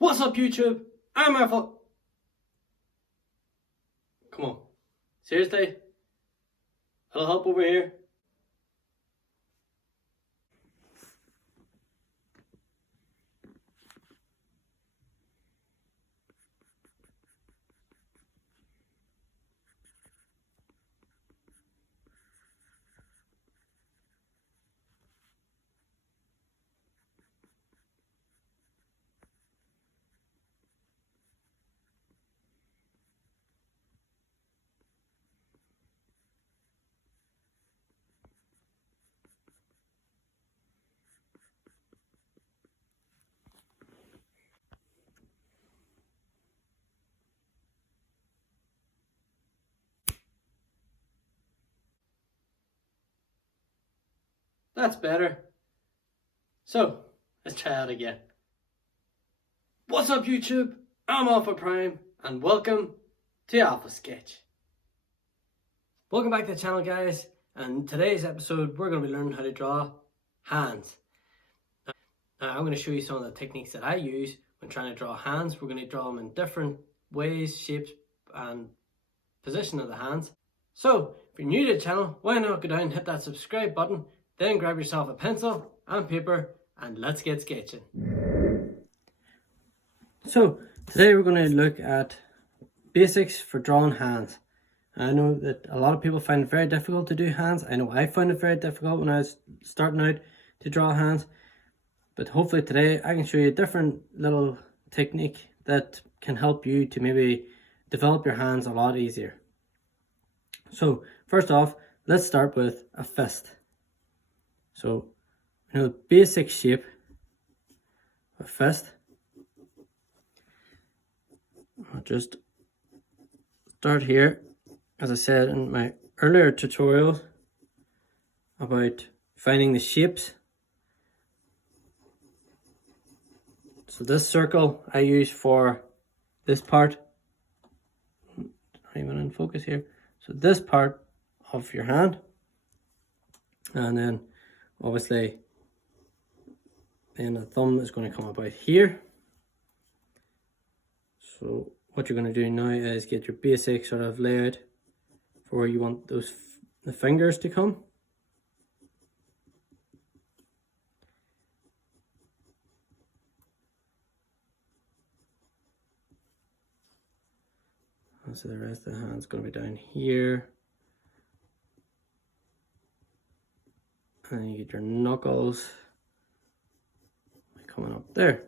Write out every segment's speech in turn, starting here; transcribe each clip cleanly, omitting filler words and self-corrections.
What's up, YouTube? I'm Marvel. Come on. Seriously? A little help over here? That's better. So, let's try it again. What's up, YouTube? I'm Alpha Prime, and welcome to Alpha Sketch. Welcome back to the channel, guys. And today's episode, we're going to be learning how to draw hands. I'm going to show you some of the techniques that I use when trying to draw hands. We're going to draw them in different ways, shapes, and position of the hands. So, if you're new to the channel, why not go down and hit that subscribe button, then grab yourself a pencil and paper, and let's get sketching. So, today we're going to look at basics for drawing hands. I know that a lot of people find it very difficult to do hands. I know I found it very difficult when I was starting out to draw hands. But hopefully today I can show you a different little technique that can help you to maybe develop your hands a lot easier. So first off, let's start with a fist. So, the basic shape of a fist. I'll just start here, as I said in my earlier tutorial about finding the shapes. So this circle I use for this part, not even in focus here. So this part of your hand, and then obviously then the thumb is going to come about here. So what you're going to do now is get your basic sort of layout for where you want the fingers to come. So the rest of the hand's going to be down here. And then you get your knuckles coming up there.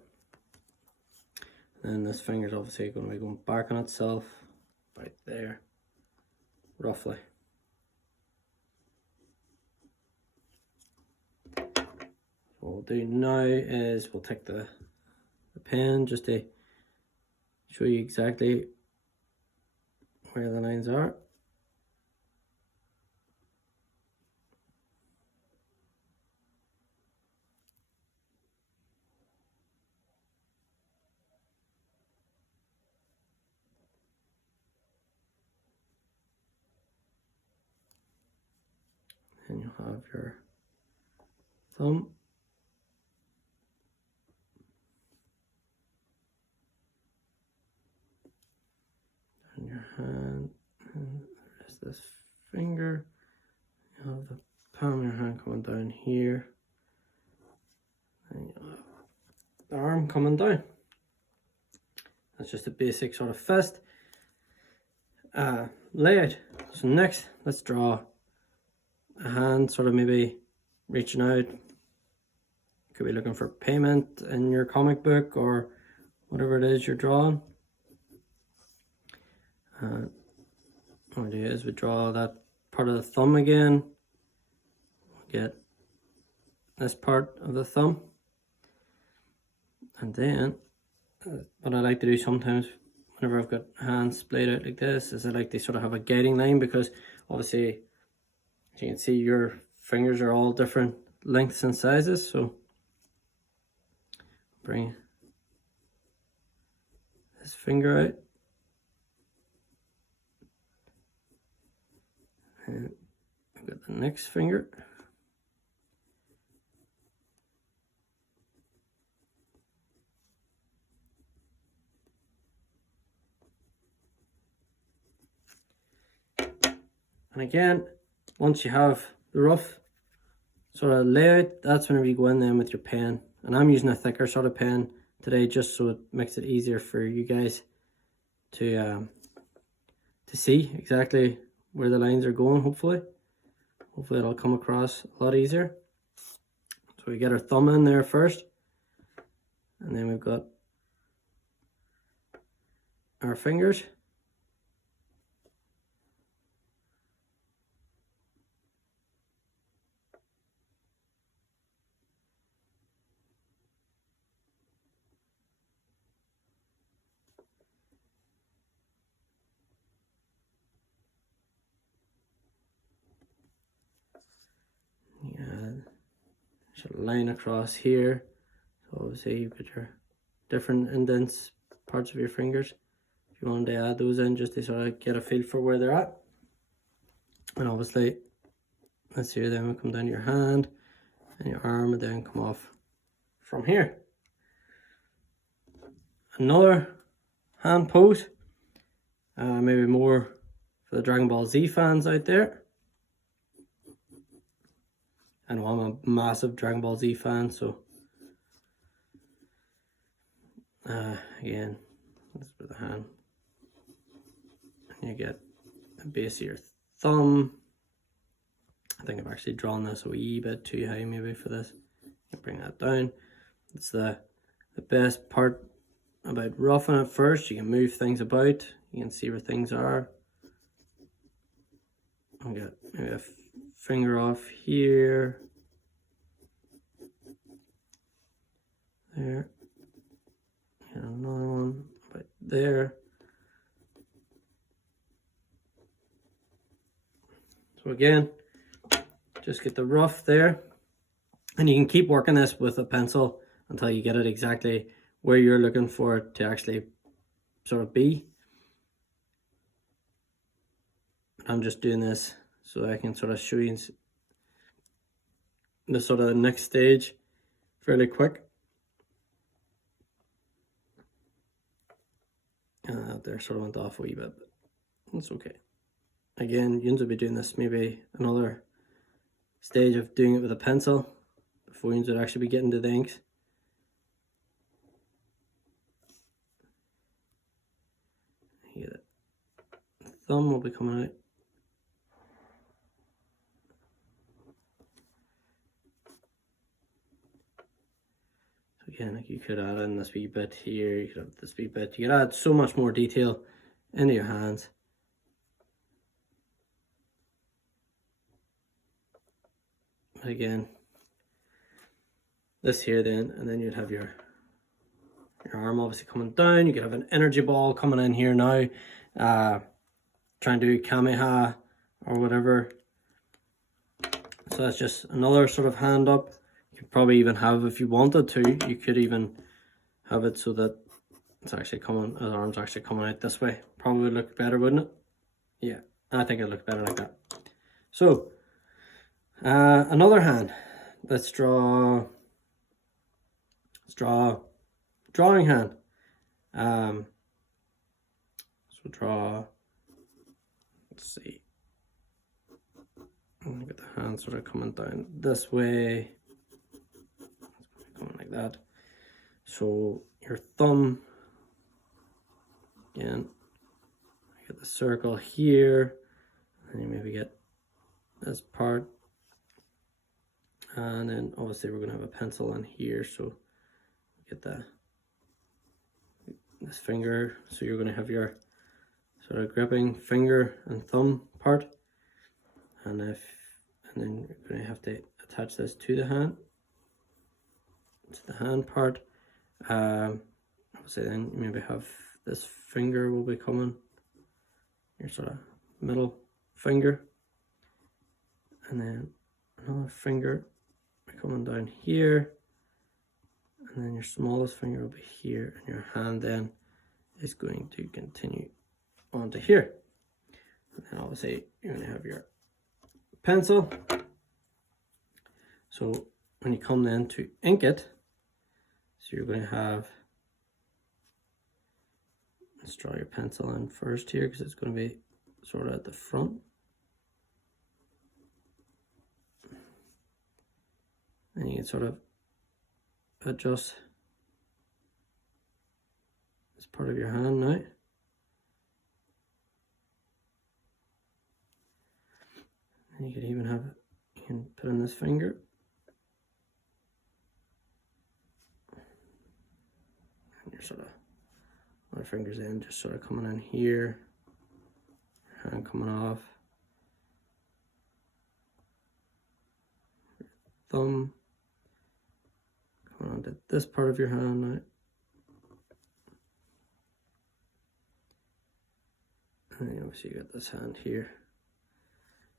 And then this finger's obviously going to be going back on itself right there, roughly. What we'll do now is we'll take the pen just to show you exactly where the lines are. And you'll have your thumb. And your hand, and there's this finger. You have the palm of your hand coming down here. And you have the arm coming down. That's just a basic sort of fist layout. So next, let's draw a hand sort of maybe reaching out. Could be looking for payment in your comic book or whatever it is you're drawing. What we do is we draw that part of the thumb again. We'll get this part of the thumb. And then what I like to do sometimes whenever I've got hands splayed out like this is I like to sort of have a guiding line, because obviously as you can see your fingers are all different lengths and sizes. So bring this finger out and I've got the next finger. And again, once you have the rough sort of layout, that's whenever you go in then with your pen. And I'm using a thicker sort of pen today just so it makes it easier for you guys to see exactly where the lines are going. Hopefully it'll come across a lot easier. So we get our thumb in there first, and then we've got our fingers. Should line across here. So obviously you put your different indents, parts of your fingers. If you wanted to add those in just to sort of get a feel for where they're at. And obviously, let's see, then we come down your hand and your arm, and then come off from here. Another hand pose, maybe more for the Dragon Ball Z fans out there. I know I'm a massive Dragon Ball Z fan, so again, this is for the hand. And you get the base of your thumb. I think I've actually drawn this a wee bit too high maybe for this. You bring that down. It's the best part about roughing it first. You can move things about. You can see where things are. I'll get maybe a finger off here. There. And another one right there. So again, just get the rough there. And you can keep working this with a pencil until you get it exactly where you're looking for it to actually sort of be. I'm just doing this so I can sort of show you the sort of next stage fairly quick. There sort of went off a wee bit, but it's okay. Again, you will be doing this maybe another stage of doing it with a pencil before you would actually be getting to the inks. You get it. The thumb will be coming out. Again, like you could add in this wee bit here, you could have this wee bit. You could add so much more detail into your hands. But again, this here then, and then you'd have your arm obviously coming down. You could have an energy ball coming in here now, trying to do Kamehameha or whatever. So that's just another sort of hand up. You could probably even have, if you wanted to, you could even have it so that it's actually coming, his arm's actually coming out this way. Probably would look better, wouldn't it? Yeah, I think it'd look better like that. So, another hand. Let's draw drawing hand. So draw, let's see. Look at the hand sort of coming down this way. Coming like that. So your thumb, again, get the circle here, and you maybe get this part, and then obviously we're gonna have a pencil in here, so get this finger, so you're gonna have your sort of gripping finger and thumb part, and then you're gonna have to attach this to the hand. To the hand part. Obviously then you maybe have this finger will be coming, your sort of middle finger, and then another finger coming down here, and then your smallest finger will be here, and your hand then is going to continue onto here. And then obviously you're going to have your pencil. So when you come then to ink it, so you're going to have, let's draw your pencil in first here because it's going to be sort of at the front. And you can sort of adjust this part of your hand now. And you could even have, you can put in this finger. And you're sort of, my fingers in, just sort of coming in here, your hand coming off. Thumb coming onto this part of your hand now. And then obviously you got this hand here.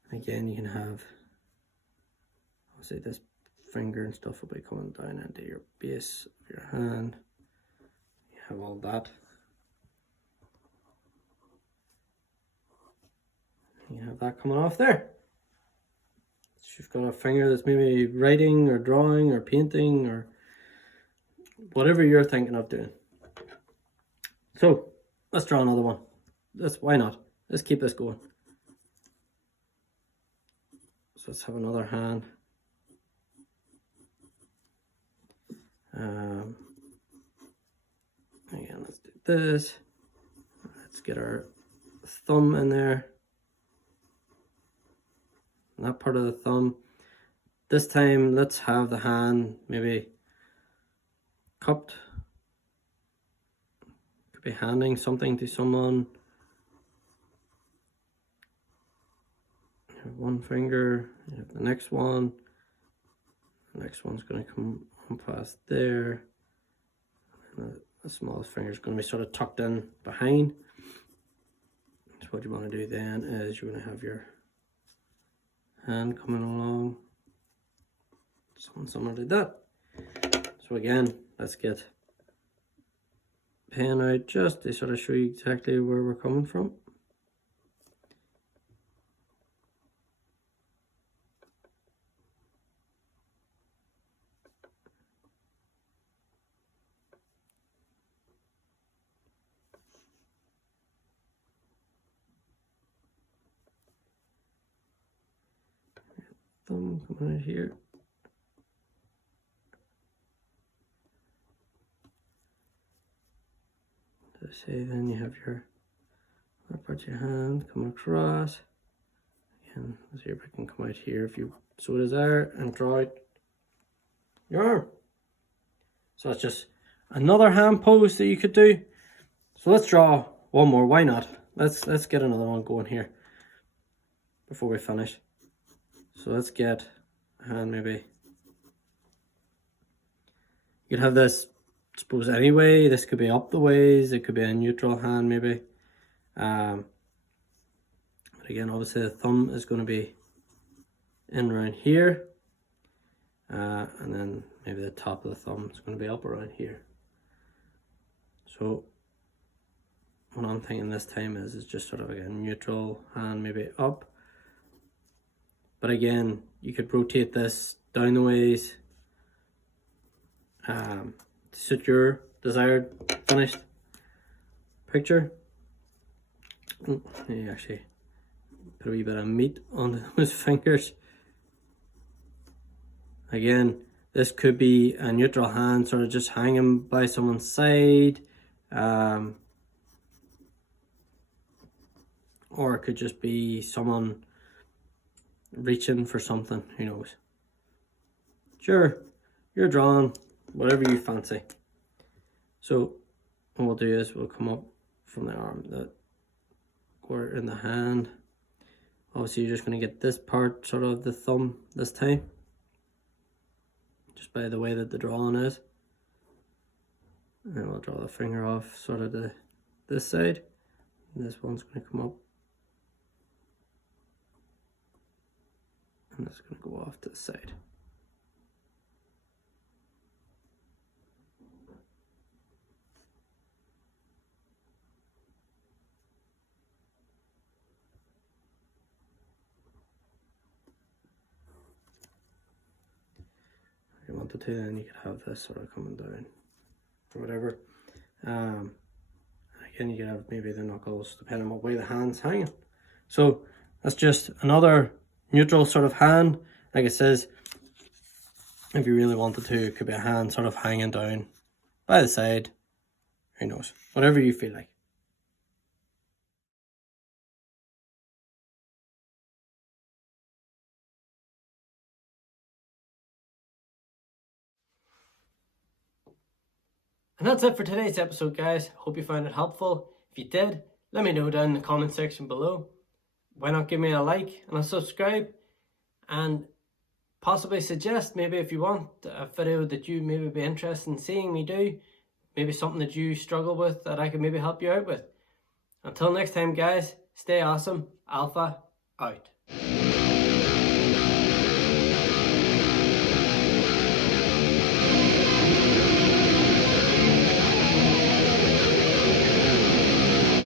And again, you can have, obviously this finger and stuff will be coming down into your base of your hand. You have all that. You have that coming off there. So you've got a finger that's maybe writing or drawing or painting or whatever you're thinking of doing. So let's draw another one. Why not? Let's keep this going. So let's have another hand. Again, let's do this. Let's get our thumb in there. And that part of the thumb. This time, let's have the hand maybe cupped. Could be handing something to someone. You have one finger, you have the next one. The next one's going to come on past there. And the smallest finger is going to be sort of tucked in behind. So what you want to do then is you're going to have your hand coming along, something similar to that. So again, let's get pen out just to sort of show you exactly where we're coming from. Thumb coming out here. To say, then you have your other part of your hand come across. Again, this ear can come out here if you so desire, and draw out your arm. So that's just another hand pose that you could do. So let's draw one more. Why not? Let's get another one going here before we finish. So let's get a hand maybe. You could have this, I suppose, anyway. This could be up the ways. It could be a neutral hand maybe. But again, obviously the thumb is going to be in around here. And then maybe the top of the thumb is going to be up around here. So what I'm thinking this time is just sort of like a neutral hand maybe up. But again, you could rotate this down the ways to suit your desired finished picture. You actually put a wee bit of meat on those fingers. Again, this could be a neutral hand sort of just hanging by someone's side. Or it could just be someone reaching for something, who knows. Sure, you're drawing whatever you fancy. So what we'll do is we'll come up from the arm that we're in the hand. Obviously you're just going to get this part sort of the thumb this time, just by the way that the drawing is. And then we'll draw the finger off sort of this side. And this one's going to come up. And it's going to go off to the side. If you wanted to, then you could have this sort of coming down or whatever. Again, you could have maybe the knuckles depending on what way the hand's hanging. So that's just another neutral sort of hand. Like it says, If you really wanted to, it could be a hand sort of hanging down by the side. Who knows? Whatever you feel like. And that's it for today's episode, guys. Hope you found it helpful. If you did, let me know down in the comment section below. Why not give me a like and a subscribe? And possibly suggest, maybe if you want a video that you maybe be interested in seeing me do, maybe something that you struggle with that I can maybe help you out with. Until next time, guys, stay awesome. Alpha out.